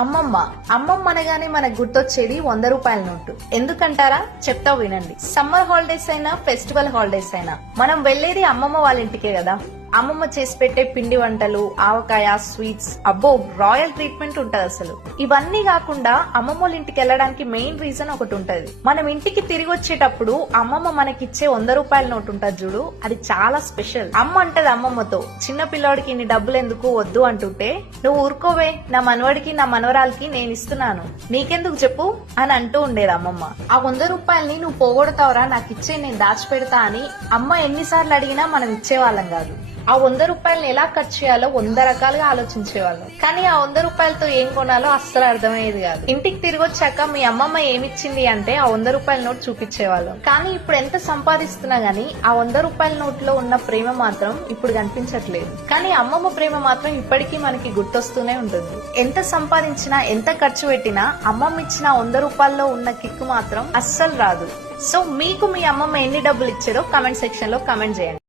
అమ్మమ్మ అమ్మమ్మ అనగానే మనకు గుర్తొచ్చేది 100 రూపాయల నోటు. ఎందుకంటారా? చెప్తా వినండి. సమ్మర్ హాలిడేస్ అయినా ఫెస్టివల్ హాలిడేస్ అయినా మనం వెళ్లేది అమ్మమ్మ వాళ్ళ ఇంటికే కదా. అమ్మమ్మ చేసి పెట్టే పిండి వంటలు, ఆవకాయ, స్వీట్స్, అబ్బో రాయల్ ట్రీట్మెంట్ ఉంటది అసలు. ఇవన్నీ కాకుండా అమ్మమ్మ వాళ్ళ ఇంటికి వెళ్ళడానికి మెయిన్ రీజన్ ఒకటి ఉంటది. మనం ఇంటికి తిరిగి వచ్చేటప్పుడు అమ్మమ్మ మనకిచ్చే 100 రూపాయల నోటు ఉంటది చూడు, అది చాలా స్పెషల్. అమ్మ అంటది అమ్మమ్మతో, చిన్న పిల్లోడికి ఇన్ని డబ్బులు ఎందుకు వద్దు అంటుంటే, నువ్వు ఊరుకోవే, నా మనవడికి నా మనవరాలకి నేను ఇస్తున్నాను, నీకెందుకు చెప్పు అని అంటూ ఉండేది అమ్మమ్మ. ఆ 100 రూపాయల్ని నువ్వు పోగొడతావరా, నాకు ఇచ్చే, నేను దాచిపెడతా అని అమ్మ ఎన్నిసార్లు అడిగినా మనం ఇచ్చేవాళ్ళం కాదు. ఆ 100 రూపాయలని ఎలా ఖర్చు చేయాలో 100 రకాలుగా ఆలోచించేవాళ్ళం. కానీ ఆ 100 రూపాయలతో ఏం కొనాలో అస్సలు అర్థమయ్యేది కాదు. ఇంటికి తిరిగి వచ్చాక మీ అమ్మమ్మ ఏమిచ్చింది అంటే ఆ 100 రూపాయల నోట్ చూపించేవాళ్ళం. కానీ ఇప్పుడు ఎంత సంపాదిస్తున్నా గానీ ఆ 100 రూపాయల నోట్ లో ఉన్న ప్రేమ మాత్రం ఇప్పుడు కనిపించట్లేదు. కానీ అమ్మమ్మ ప్రేమ మాత్రం ఇప్పటికీ మనకి గుర్తొస్తూనే ఉంటుంది. ఎంత సంపాదించినా, ఎంత ఖర్చు పెట్టినా అమ్మమ్మ ఇచ్చిన 100 రూపాయల్లో ఉన్న కిక్కు మాత్రం అస్సలు రాదు. సో మీకు మీ అమ్మమ్మ ఎన్ని డబ్బులు ఇచ్చారో కామెంట్ సెక్షన్ లో కామెంట్ చేయండి.